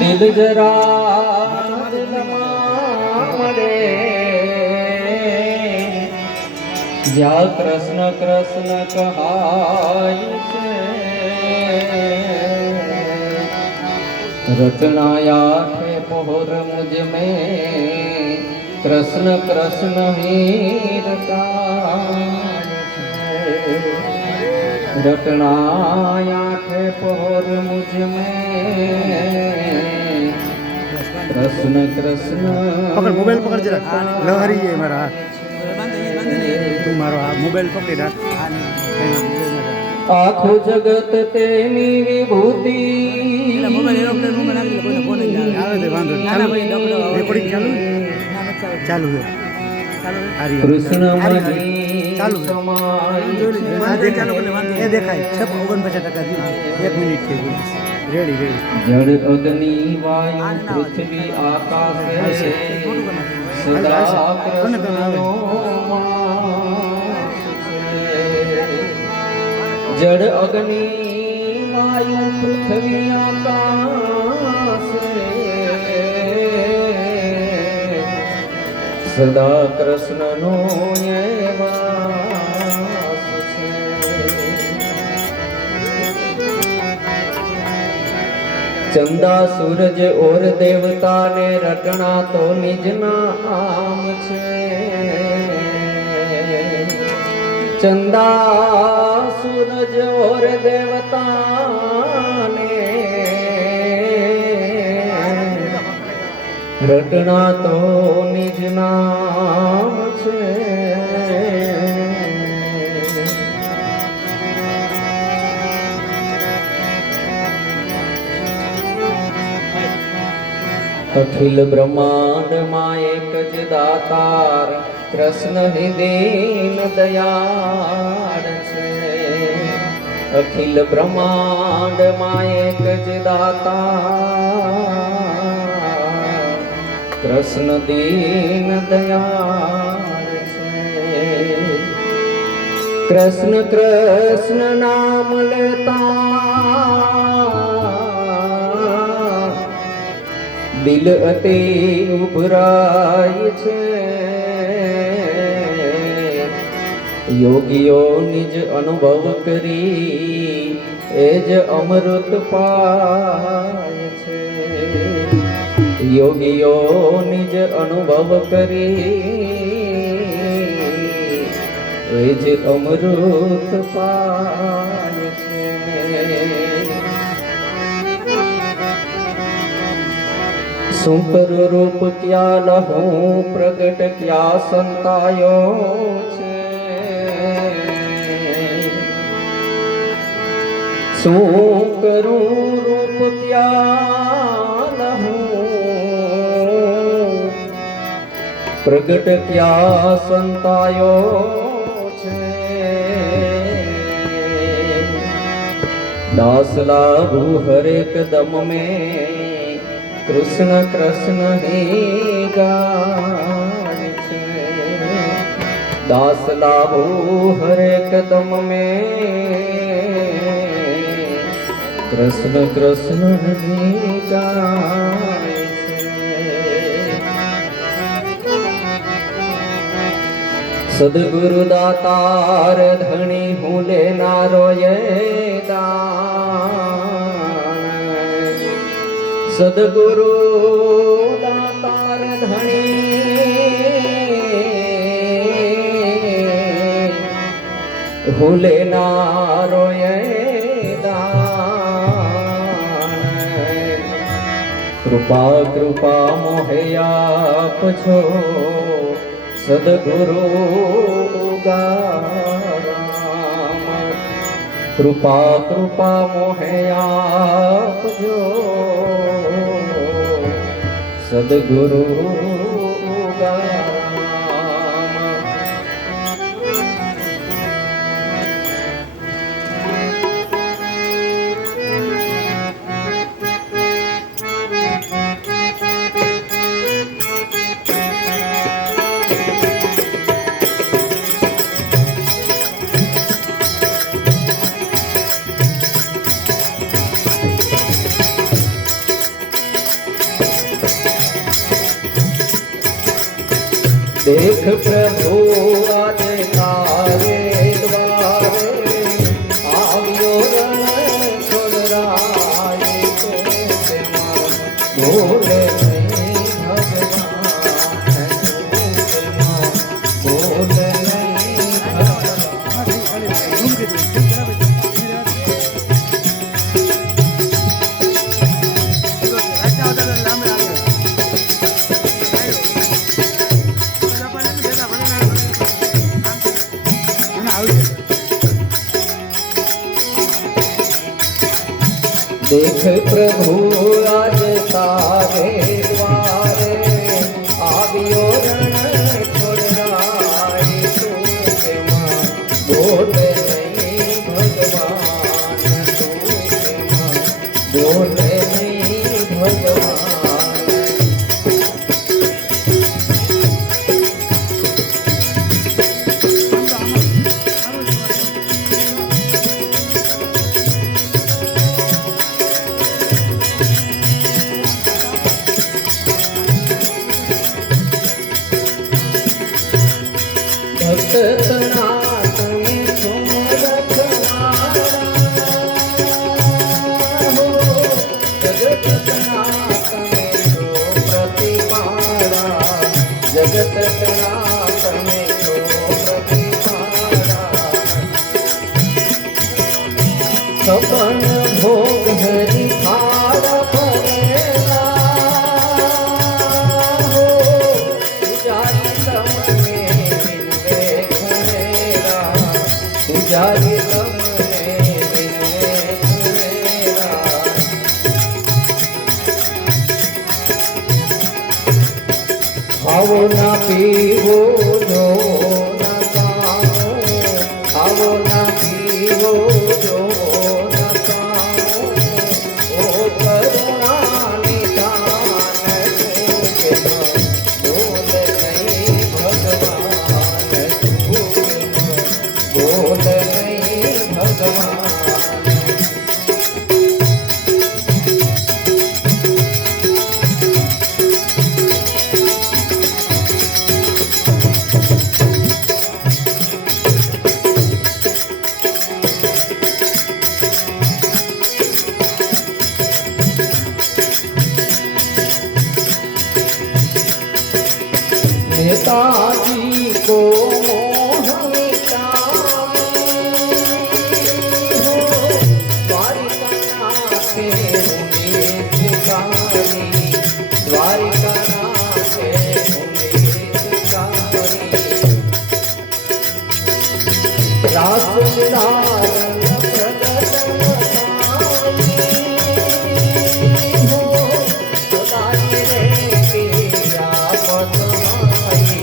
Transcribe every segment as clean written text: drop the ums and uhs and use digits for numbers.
દિલ જરા મળે જ્યાં કૃષ્ણ કૃષ્ણ કહાય છે રચનાયા છે પોર મુझ में कृष्ण कृष्ण ही रटनाया है पोर मुझ में कृष्ण कृष्ण पकड़ मोबाइल पकड़ जरा लहरी है मेरा तू मारो मोबाइल पकड़ी राख आखो जगत तेनी विभूति रेकॉर्डिंग चालू है कृष्ण चालू ये देखाय 49% 1 मिनिट थी रेडी रेडी जड़ अग्नि वायु पृथ्वी आकाश सदा कृष्णनो जड़ अग्नि वायु पृथ्वी आकाश सदा कृष्णनो ये वास छे चंदा सूरज और देवता ने रटना तो निज नाम छे चंदा सूरज और देवता ने रटना तो निज नाम छे अखिल ब्रह्मांड मां एक ज दातार कृष्ण ही दीन दयाल छे अखिल ब्रह्मांड मां एक ज दातार कृष्ण दीन दयाल छे कृष्ण कृष्ण नाम लेता दिल अति उभराय छे योगियो निज अनुभव करी एज अमृत पाय छे योगियो निज अनुभव करी एज अमृत पाय छे सुपर रूप क्या लहू प्रगट क्या संतायो छे सू करूं रूप क्या लहू प्रगट क्या संतायो छे दास लाभू हरेक दम में कृष्ण कृष्ण ही गाय छे दास लाभू हरेक दम में कृष्ण कृष्ण ही गाय छे सद्गुरु दातार धनी हूँ लेनारो ये दान सद्गुरु दातार धनी हूँ लेनारो ये दान कृपा कृपा मोहे आपछो सद्गुरु गाराम कृपा कृपा मोहे आपजो सद्गुरु गाराम देख प्रभु आज तारे द्वारे આવ્યો રણ છોડરાય તો તેમાં ભૂલે નહીં ભગવાન તેમાં ભૂલે નહીં ભગવાન देख प्रभु आज तारे द्वारे આવ્યો રણ છોડરાય તો તેમાં બોલે નહીં ભગવાન તો તેમાં બોલે નહીં ભગવાન भक्त तनात में तुम रखवारा हो जगत तनात में तो प्रतिपाला जगत तनात में तो प्रतिपाला सपन भोग हरि खार भरेला हो पुजारी तम जागे तमने बिनवे खरेरा खाओ ना पीवो जो ना खाओ खाओ ना पीवो जो ना खाओ ओ करुणा निधान के बोल नहीं भगवान बोल नहीं भगवान नेताजी को मोह मिटाए हो द्वारिका के होंगे भिखारी द्वारिका के होंगे भिखारी रास निरारंग प्रगटन हो सदाई रे पिया पदमाई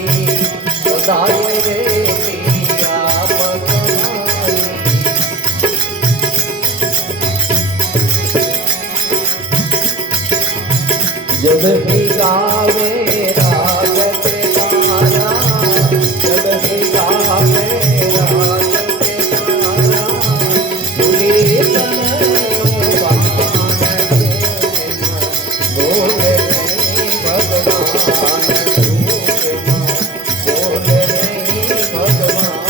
सदाई रे पिया पदमाई जब भी गावे राग के गाना जब भी गावे राग के गाना भूली बोले नहीं भगवान बोले नहीं भगवान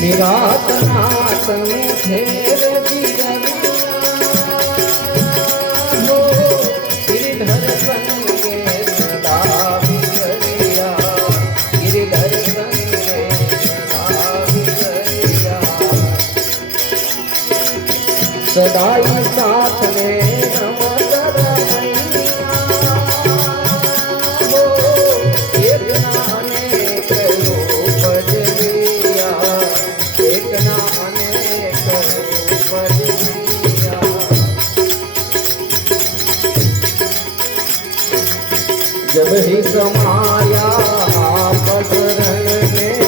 निरात नात में फेर जियरिया हो गिरधर संगे सदा बिचरिया गिरधर संगे सदा बिचरिया सदाई साथ में रमत रमैया हो एक ना अनेक रूप जलिया एक ना अनेक रूप जलिया जब ही समाया आपस रण में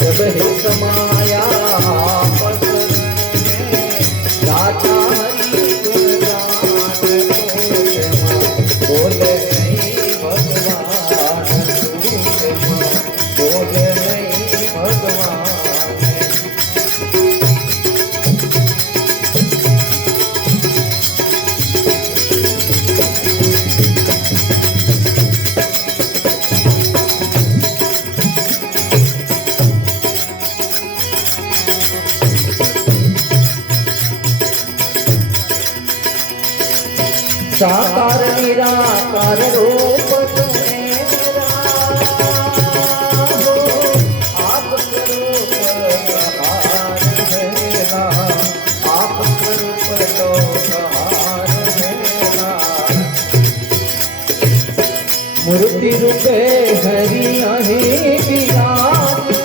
जब ही समाया आपस रण में गाथा हरि गुण સાકાર નિરાકાર રૂપ તુમેરા હો, આપ સ્વરૂપ કહાર મેરા, આપ સ્વરૂપ તો કહાર મેરા। મૂર્તિ રૂપે હરિ અહીં બિરાજે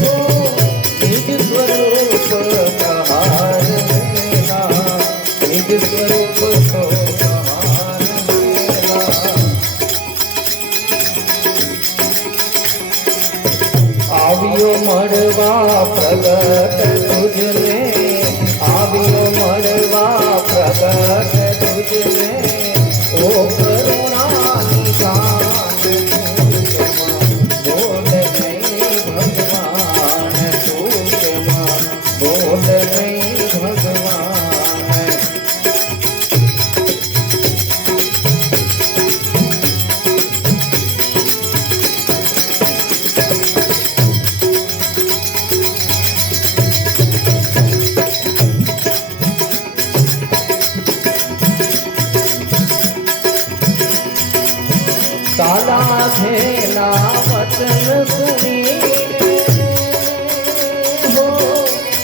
હો, નિજ સ્વરૂપ કહાર મેરા, નિજ સ્વરૂપ તો કહાર મેરા। આવ્યો મળવા પ્રગટ તુજને, આવ્યો મળવા પ્રગટ તુજને, ઓ કરુણા નિધાન તું કેમાં બોલ નહીં ભગવાન, તું કેમાં બોલ નહીં ભગવાન। કાલા થેલા વચન સુણીને હો,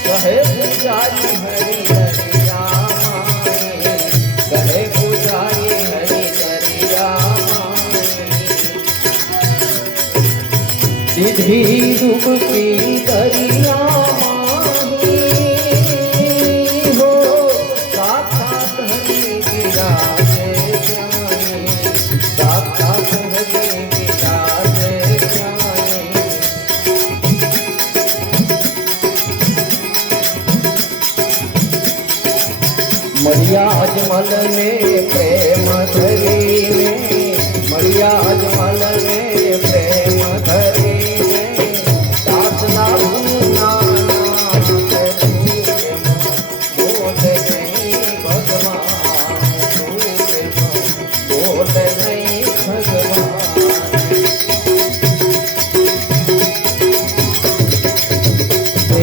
કહે પૂજારી હરિ દરિયામાં, કહે પૂજારી હરિ દરિયામાં, દીધી ડૂબકી દરિયામાં હો, સાક્ષાત હરિ બિરાજે જ્ઞાની, સાક્ષાત હરિ બિરાજે જ્ઞાની। મળ્યા અજમલને પ્રેમ ધરીને, મળ્યા અજમલને પ્રેમ ધરીને, દાસના ગુના નામ તું કેમાં બોલ નહીં ભગવાન, તું કેમાં બોલ નહીં ભગવાન।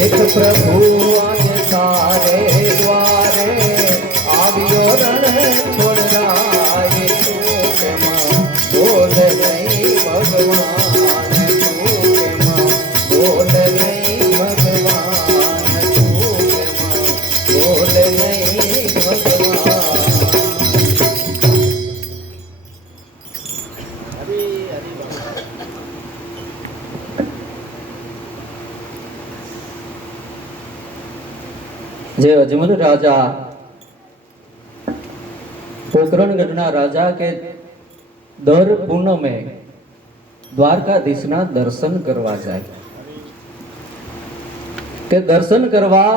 એક પ્રભુ આજ તારે દ્વારે આવ્યો રણ છોડરાય, તું કેમાં બોલ નહીં ભગવાન, તું કેમાં બોલ નહીં ભગવાન, તું કેમાં બોલ નહીં ભગવાન। જે અજમલ રાજા પોકરણગઢના રાજા કે દર પૂનમે દ્વારકાધીશના દર્શન કરવા જાય, કે દર્શન કરવા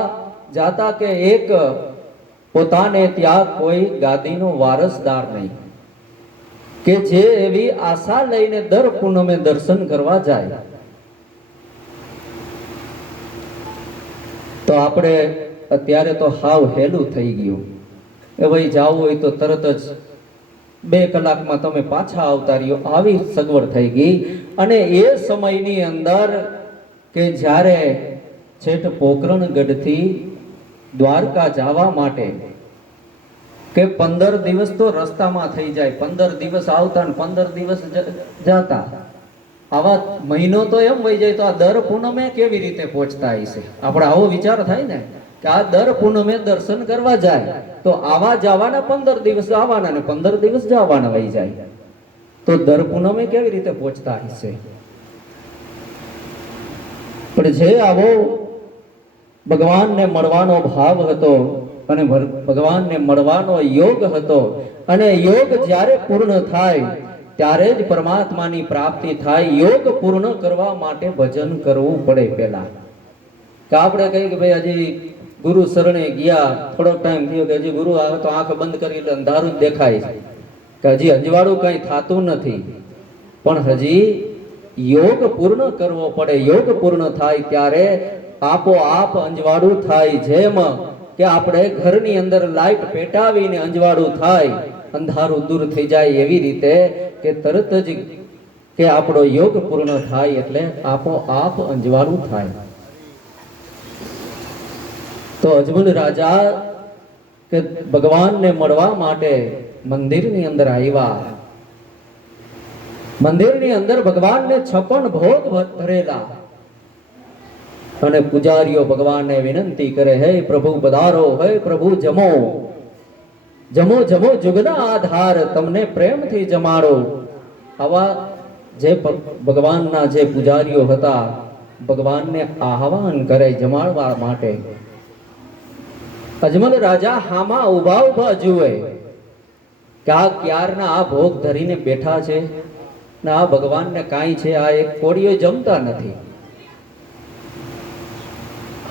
જાતા કે એક પોતાને ત્યાં કોઈ ગાદીનો વારસદાર નહીં, કે જે એવી આશા લઈને દર પૂનમે દર્શન કરવા જાય। તો આપણે અત્યારે તો હાવ હેલું થઈ ગયું, એ ભાઈ જાવું હોય તો તરત જ 2 કલાકમાં તમે પાછા આવતા રહ્યો, આવી સગવડ થઈ ગઈ। અને એ સમયની અંદર કે જ્યારે છેટ પોકરણગઢથી દ્વારકા જવા માટે કે 15 દિવસ તો રસ્તામાં થઈ જાય, 15 દિવસ આવતા ને 15 દિવસ જતા, આવા મહિનો તો એમ વહી જાય, તો આ દર પૂનમે કેવી રીતે પહોંચતા હશે? આપણે આવો વિચાર થાય ને કે આ દર પૂનમે દર્શન કરવા જાય તો આવા જવાના 15 દિવસ આવવાના ને 15 દિવસ જવાના વહી જાય, તો દર પૂનમે કેવી રીતે પહોંચતા હશે? પણ જે આવો ભગવાનને મળવાનો ભાવ હતો અને ભગવાનને મળવાનો યોગ હતો, અને યોગ જ્યારે પૂર્ણ થાય ત્યારે જ પરમાત્માની પ્રાપ્તિ થાય। યોગ પૂર્ણ કરવા માટે ભજન કરવું પડે પહેલા, કે આપણે કહીએ કે ભાઈ હજી ગુરુ શરણે ગયા, થોડોક ટાઈમ થયો કે હજી ગુરુ આવે તો આંખ બંધ કરી એટલે અંધારું જ દેખાય છે, કે હજી અજવાળું કઈ થતું નથી, પણ હજી યોગ પૂર્ણ કરવો પડે। યોગ પૂર્ણ થાય ત્યારે આપોઆપ અંજવાળું થાય, જેમ કે આપણે ઘરની અંદર લાઈટ પેટાવીને અંજવાળું થાય, અંધારું દૂર થઈ જાય, એવી રીતે કે તરત જ કે આપણો યોગ પૂર્ણ થાય એટલે આપોઆપ અંજવાળું થાય। તો અજમલ રાજા કે ભગવાનને મળવા માટે મંદિરની અંદર આવ્યા. મંદિરની અંદર ભગવાનને 56 ભોગ ધરેલા અને પૂજારીઓ ભગવાનને વિનંતી કરે, હે પ્રભુ પધારો, હે પ્રભુ જમો જમો જમો જુગના આધાર, તમને પ્રેમથી જમાડો. આવા જે ભગવાનના જે પૂજારીઓ હતા ભગવાનને આહવાન કરે જમાડવા માટે. અજમલ રાજા હામાં ઊભા ઊભા જુએ કે આ ક્યારના આ ભોગ ધરીને બેઠા છે ને આ ભગવાનને કાંઈ છે, આ એક કોળીઓ જમતા નથી.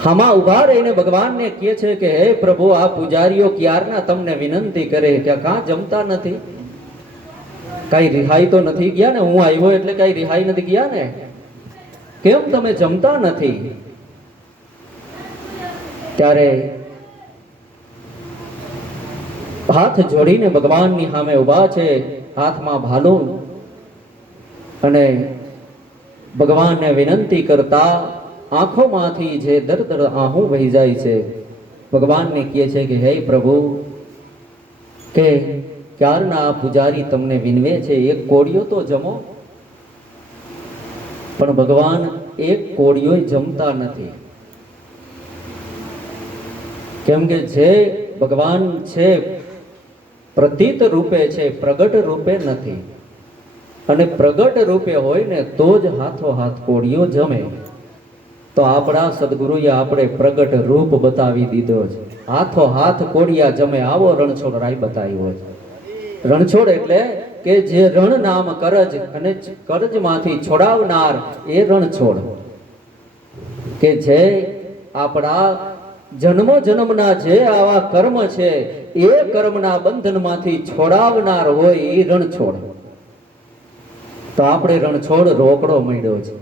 હામાં ઊભા રહીને ભગવાનને કહે છે કે હે પ્રભુ, આ પૂજારીઓ ક્યારના તમને વિનંતી કરે કે કાં જમતા નથી? કઈ રિહાઈ તો નથી ગયા ને? હું આવ્યો એટલે કઈ રિહાઈ નથી ગયા ને? કેમ તમે જમતા નથી? ત્યારે હાથ જોડીને ભગવાનની સામે ઊભા છે, હાથમાં ભાલું, અને ભગવાનને વિનંતી કરતા આંખોમાંથી જે દરદર આહું વહી જાય છે. ભગવાનને કહે છે કે હે પ્રભુ, કે ક્યારના આ પૂજારી તમને વિનવે છે, એક કોળિયો તો જમો. પણ ભગવાન એક કોળિયો જમતા નથી. કેમ કે જે ભગવાન છે પ્રતીત રૂપે છે, પ્રગટ રૂપે નથી. અને પ્રગટ રૂપે હોય ને તો જ હાથો હાથ કોળિયો જમે. તો આપણા સદગુરુએ આપણે પ્રગટ રૂપ બતાવી દીધો છે. હાથો હાથ કોળિયા જમે આવો રણછોડ રાય બતાવ્યો છે. રણછોડ એટલે કે જે રણ નામ કરજ અને કરજમાંથી છોડાવનાર એ રણછોડ, કે જે આપણા જન્મો જન્મના જે આવા કર્મ છે એ કર્મના બંધનમાંથી છોડાવનાર હોય એ રણછોડ. તો આપણે રણછોડ રોકડો મળ્યો છે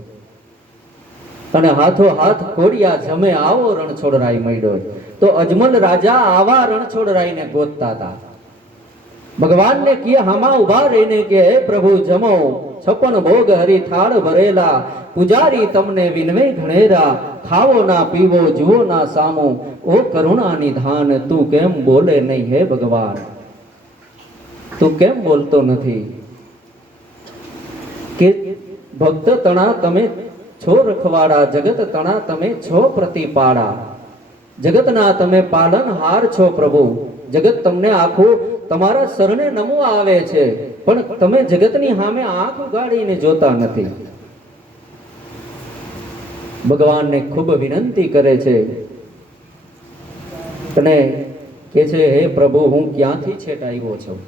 અને હાથો હાથ કોળિયા જમે આવો રણછોડ રાય મળ્યો છે. તો અજમલ રાજા આવા રણછોડ રાયને ગોતતા હતા. ભગવાનને કહે હામાં ઉભા રહીને કે હે પ્રભુ જમો, 56 ભોગ હરી થાળ ભરેલા, પૂજારી તમને વિનવે ઘણેરા, ખાવો ના પીવો જુઓ ના સામો, ઓ કરુણા નિધાન, તું કેમ બોલે નહીં હે ભગવાન? તું કેમ બોલતો નથી? કે ભક્ત તણા તમે છો રખવાડા, જગત તણા તમે છો પ્રતિપાડા, જગતના તમે પાલનહાર છો પ્રભુ. જગત તમને આખું તમારા શરણે નમો આવે છે, પણ તમે જગતની સામે આંખ ઉગાડીને જોતા નથી. ભગવાનને ખૂબ વિનંતી કરે છે અને કહે છે હે પ્રભુ, હું ક્યાંથી છેટ આવ્યો છું?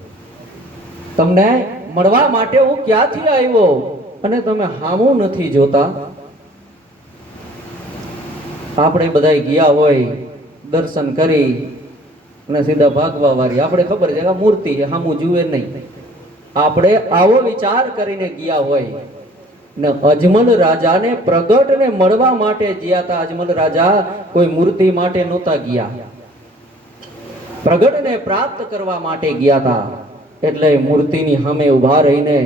તમને મળવા માટે હું ક્યાંથી આવ્યો અને તમે હામું નથી જોતા? આપણે બધા ગયા હોય દર્શન કરી અને સીધા ભાગવા વાળી, આપણે ખબર છે કે મૂર્તિ હામું જુએ નહીં. આપણે આવો વિચાર કરીને ગયા હોય ને અજમલ રાજાને પ્રગટને મળવા માટે ગયા હતા. અજમલ રાજા કોઈ મૂર્તિ માટે નહોતા ગયા, પ્રગટને પ્રાપ્ત કરવા માટે ગયા હતા. એટલે મૂર્તિની સામે ઉભા રહીને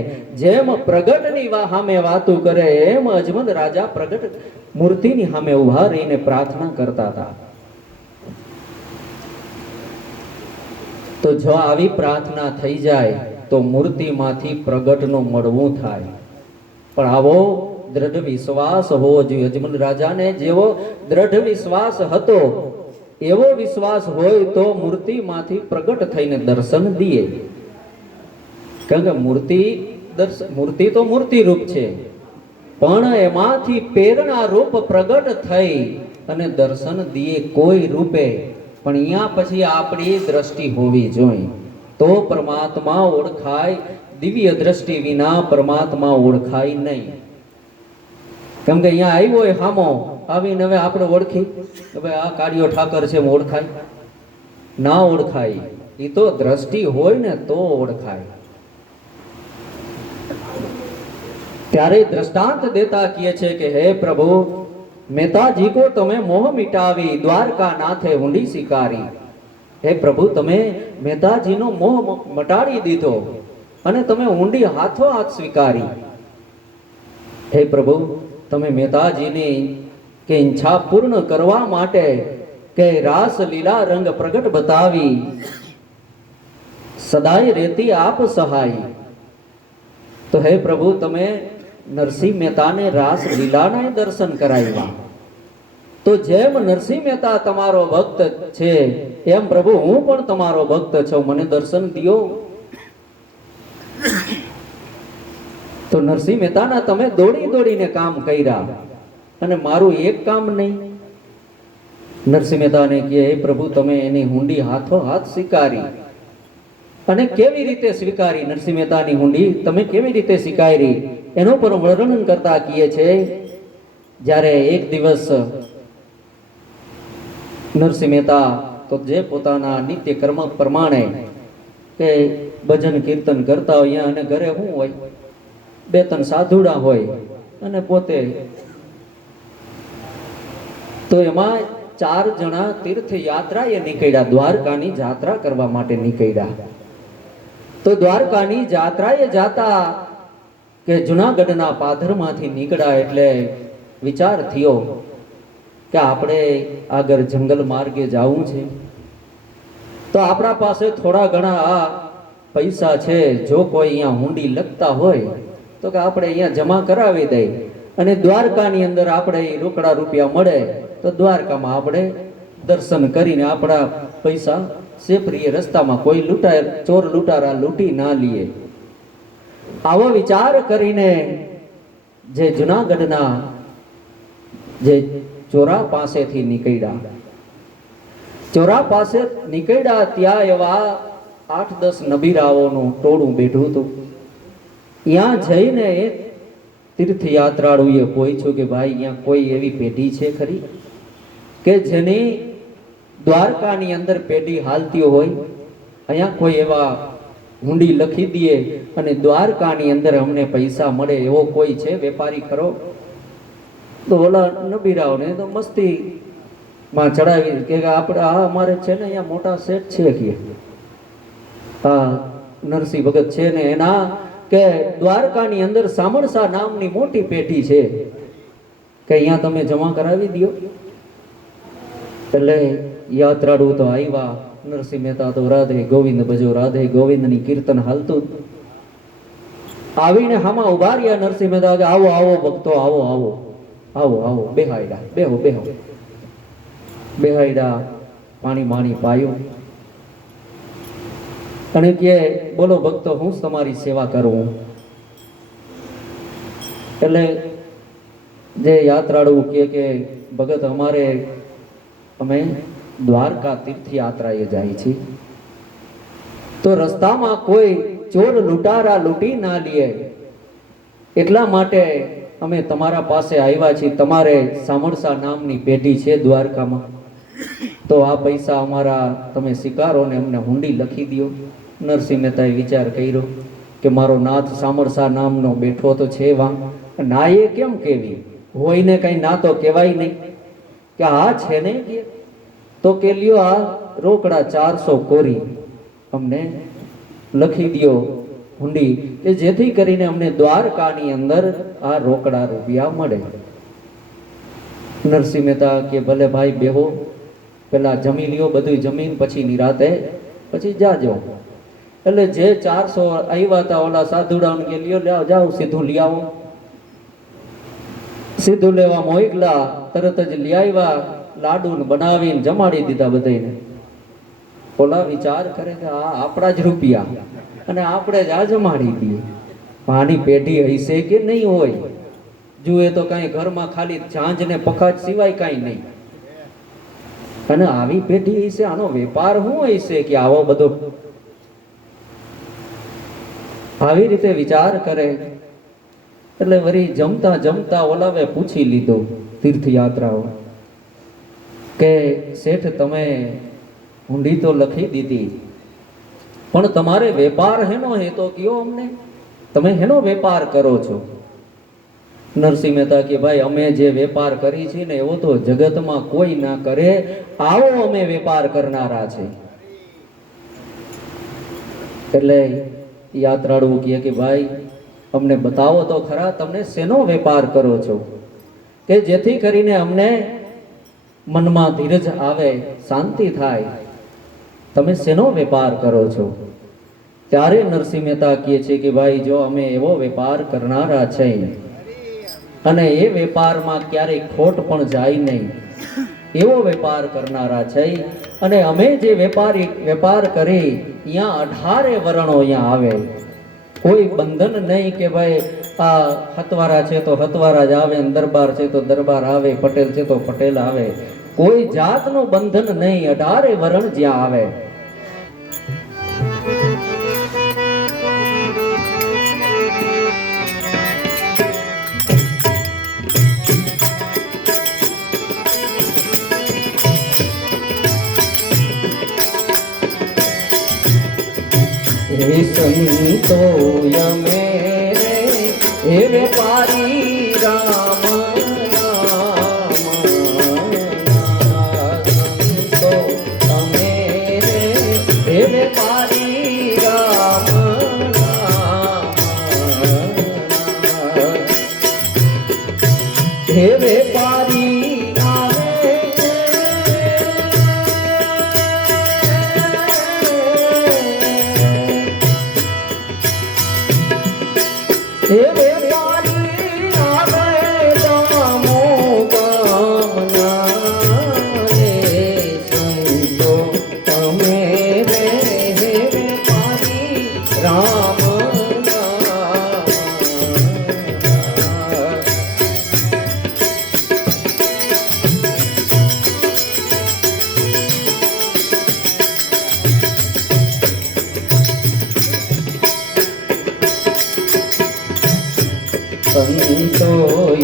જેમ પ્રગટની સામે વાતું કરે એમ અજમલ રાજા પ્રગટ મૂર્તિની સામે ઉભા રહીને પ્રાર્થના કરતા હતા. તો જો આવી પ્રાર્થના થઈ જાય તો મૂર્તિમાંથી પ્રગટનું મળવું થાય. પણ આવો દ્રઢ વિશ્વાસ હોવો જોઈએ. અજમલ રાજાને જેવો દ્રઢ વિશ્વાસ હતો એવો વિશ્વાસ હોય તો મૂર્તિમાંથી પ્રગટ થઈને દર્શન દીએ. કારણ કે મૂર્તિ તો મૂર્તિ રૂપ છે, પણ એમાંથી પ્રેરણા રૂપ પ્રગટ થઈ અને દર્શન દીએ કોઈ રૂપે. પણ અહીંયા પછી આપણી દ્રષ્ટિ હોવી જોઈએ તો પરમાત્મા ઓળખાય. દિવ્ય દ્રષ્ટિ વિના પરમાત્મા ઓળખાય નહીં. કેમ કે અહીંયા આવ્યો હોય હામો આવીને હવે આપણે ઓળખી હવે આ કાળિયો ઠાકર છે ઓળખાય? ના ઓળખાય. એ તો દ્રષ્ટિ હોય ને તો ઓળખાય. ત્યારે દ્રષ્ટાંત દેતા કહે છે કે હે પ્રભુ, મેતાજી કો તમે મોહ મિટાવી, દ્વારકા નાથે ઊંડી શિકારી. હે પ્રભુ, તમે મેતાજીનો મોહ મટાડી દીધો અને તમે ઊંડી હાથો હાથ સ્વીકારી. હે પ્રભુ, તમે મેતાજીની કે ઈચ્છા પૂર્ણ કરવા માટે કે રાસ લીલા રંગ પ્રગટ બતાવી સદાય રેતી આપ સહાય. તો હે પ્રભુ, તમે નરસિંહ મહેતાને રાસ લીલાના દર્શન કરાવ્યા, તો જેમ નરસિંહ મહેતા તમારો ભક્ત છે એમ પ્રભુ હું પણ તમારો ભક્ત છું, મને દર્શન દિયો. તો નરસિંહ મહેતાના તમે દોડી દોડીને કામ કર્યા અને મારું એક કામ નહીં. નરસિંહ મહેતાને કહે, હે પ્રભુ, તમે એની હુંડી હાથો હાથ સ્વીકારી. અને કેવી રીતે સ્વીકારી નરસિંહ મહેતાની હુંડી, તમે કેવી રીતે સ્વીકારી એનું પણ વર્ણન કરતા કહે છે. જ્યારે એક દિવસ નરસિંહ મહેતા તો જે પોતાના નિત્ય કર્મ પ્રમાણે કે ભજન કીર્તન કરતા હોય અને ઘરે શું હોય, બે ત્રણ સાધુડા હોય અને પોતે, તો એમાં 4 જણા તીર્થ યાત્રાએ નીકળ્યા, દ્વારકાની યાત્રા કરવા માટે નીકળ્યા. તો દ્વારકાની યાત્રાએ જાતા કે જુનાગઢના પાદરમાંથી નીકળ્યા એટલે વિચાર થયો કે આપણે આગળ જંગલ માર્ગે જવું છે, તો આપણા પાસે થોડા ઘણા આ પૈસા છે, જો કોઈ અહીંયા હુંડી લખતા હોય તો કે આપણે અહીંયા જમા કરાવી દઈ અને દ્વારકાની અંદર આપણે રોકડા રૂપિયા મળે તો દ્વારકામાં આપણે દર્શન કરીને આપણા પૈસા સેપરીએ, રસ્તામાં કોઈ ચોર લૂંટારા લૂંટી ના લીએ. આવો વિચાર કરીને જે જુનાગઢના જે ચોરા પાસેથી નીકળ્યા, ચોરા પાસે નીકળ્યા ત્યાં એવા 8-10 નબીરાઓનું ટોળું બેઠું હતું. ત્યાં જઈને એક તીર્થયાત્રાળુએ પૂછ્યું કે ભાઈ, અહીંયા કોઈ એવી પેઢી છે ખરી કે જેની દ્વારકાની અંદર પેઢી હાલતી હોય, અહીંયા કોઈ એવા હુંડી લખી દઈએ અને દ્વારકાની અંદર અમને પૈસા મળે એવો કોઈ છે વેપારી ખરો? તો ઓલા નબીરાઓને તો મસ્તીમાં ચડાવી કે આપણે અમારે છે ને અહીંયા મોટા શેઠ છે કે નરસિંહ ભગત છે ને એના કે દ્વારકાની અંદર સામણસા નામની મોટી પેઢી છે કે અહીંયા તમે જમા કરાવી દો. એટલે યાત્રાળુ તો આવ્યા, નરસિંહ મહેતા તો રાધે ગોવિંદ ભજો રાધે ગોવિંદની કીર્તન હાલતું. આવીને હામાં ઉભા રહ્યા નરસિંહ મહેતા કે આવો આવો ભક્તો, આવો આવો આવો આવો, બેહાયડા, બેહો બેહો. બેહાયડા, પાણી માણી પાયું અને કે બોલો ભક્તો, હું તમારી સેવા કરું. એટલે જે યાત્રાળુ કે ભગત, અમે દ્વારકા તીર્થયાત્રાએ જાય છે, તો રસ્તામાં કોઈ ચોર લૂંટારા લૂંટી ના લે એટલા માટે અમે તમારા પાસે આવ્યા છીએ. તમારે સામળસા નામની પેઢી છે દ્વારકામાં, તો આ પૈસા અમારા તમે સ્વીકારો ને અમને હુંડી લખી દો. નરસિંહ મહેતાએ વિચાર કર્યો કે મારો નાથ સામળસા નામનો બેઠો તો છે વા, ના એ કેમ કેવી હોય ને, કઈ ના તો કહેવાય નહીં કે હા છે ને, તો કે લ્યો આ રોકડા 400 કોરી અમને લખી દો હુંડી, કે જેથી કરીને અમને દ્વારકાની અંદર આ રોકડા રૂપિયા મળે. નરસિંહ મહેતા કે ભલે ભાઈ બેહો, પેલા જમી લ્યો, બધું જમીન પછી નિરાતે પછી જાજો. એટલે જે 400 આવ્યા હતા ઓલા સાધુડાને કે લ્યો જાઓ સીધું લઈ આવો. સીધું લેવા મોકલા, તરત જ લઈ આવ્યા, લાડુ બનાવીને જમાડી દીધા બધાને. ઓલા વિચાર કરે કે આ આપણા જ રૂપિયા અને આપણે જ આ જમાડી દઈએ, આની પેઢી હશે કે નહીં હોય. જુએ તો કઈ ઘરમાં ખાલી ઝાંઝ ને પખાટ સિવાય કઈ નહીં, અને આવી પેઢી હશે, આનો વેપાર શું હશે કે આવો બધો. આવી રીતે વિચાર કરે એટલે વળી જમતા જમતા ઓલાવે પૂછી લીધો તીર્થયાત્રાઓ કે શેઠ, તમે હુંડી તો લખી દીધી, પણ તમારે વેપાર હેનો હે તો કયો અમને, તમે હેનો વેપાર કરો છો? નરસિંહ મહેતા કે ભાઈ, અમે જે વેપાર કરી છે ને એવો તો જગતમાં કોઈ ના કરે, આવો અમે વેપાર કરનારા છે. એટલે યાત્રાળુ કહે કે ભાઈ, અમને બતાવો તો ખરા, તમને શેનો વેપાર કરો છો કે જેથી કરીને અમને મનમાં ધીરજ આવે, શાંતિ થાય. તમે શેનો વેપાર કરો છો? ત્યારે નરસિંહ મહેતા કહે છે કે ભાઈ જો અમે એવો વેપાર કરનારા છે અને એ વેપારમાં ક્યારેય ખોટ પણ જાય નહીં એવો વેપાર કરનારા છે. અને અમે જે વેપાર કરી અહીંયા 18 વર્ણો અહીંયા આવે, કોઈ બંધન નહીં કે ભાઈ આ હતવારા છે તો હતવારા જ આવે, દરબાર છે તો દરબાર આવે, પટેલ છે તો પટેલ આવે, કોઈ જાતનું બંધન નહીં. 18 વર્ણ જ્યાં આવે. સંતો યમે હે વેપારી રામ નામ, સંતો તમે હે વેપારી રામ નામ, હે વેપારી હે વેપારી આવે દામો ગામના રે, સંતો તમે રે હે વેપારી રામ નામ. સંતો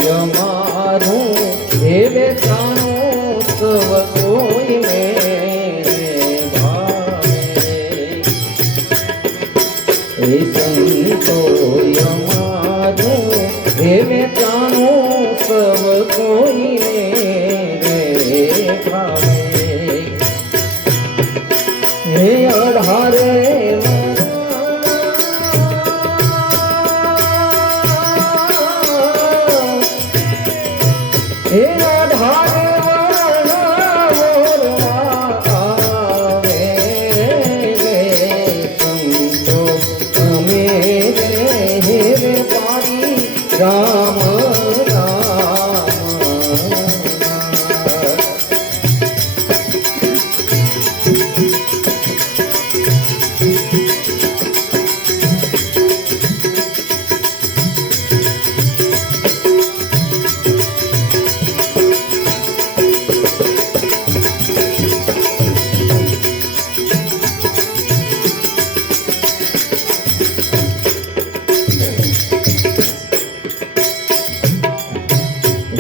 યમારું હે વેચાણું સવ કોઈ મેરે ભાવે, હે સંતો યમારું હે વેચાણું સવ કોઈ મેરે ભાવે, હે 18 હે 18 આવે રે, સંતો તમે રે હે વેપારી રામ રામ.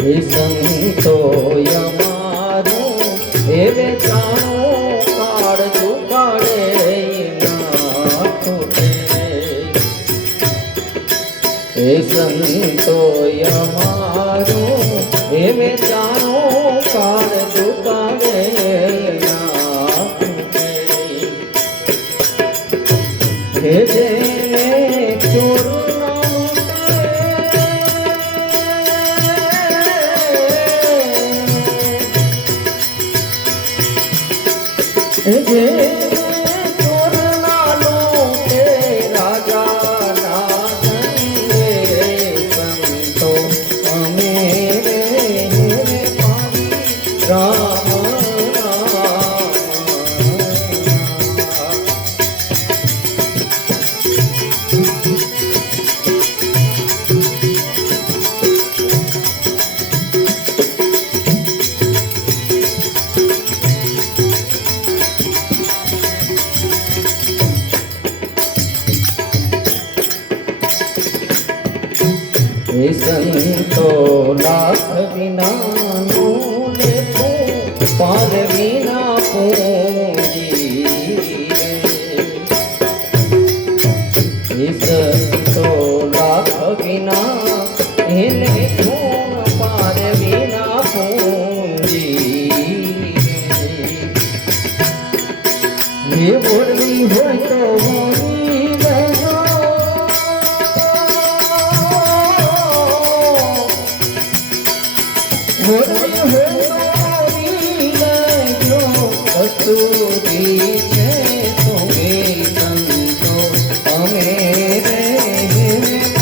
હે સંતો યમારું હે વેચાણું કાળ ચુકાડે ના છૂટે, હે સંતો યમારું હે વેચાણું કાળ ચુકાડે ના છૂટે, હે જેને ચોર જે ચોરના લોટે રાજા ના ધનવે, સંતો અમે રે હે વેપારી રામ રામ. હે સંતો લાખ વિનાનું લેખું પાર વિના પૂંજી રે, હે સંતો લાખ વિના એને ગુણ પાર વિના પૂંજી રે, હે બોલવી હોય તો બોલી લેજો, બોલવી હોય તો બોલી પ્રસૂતિ છે તો મેલ સંતો અમે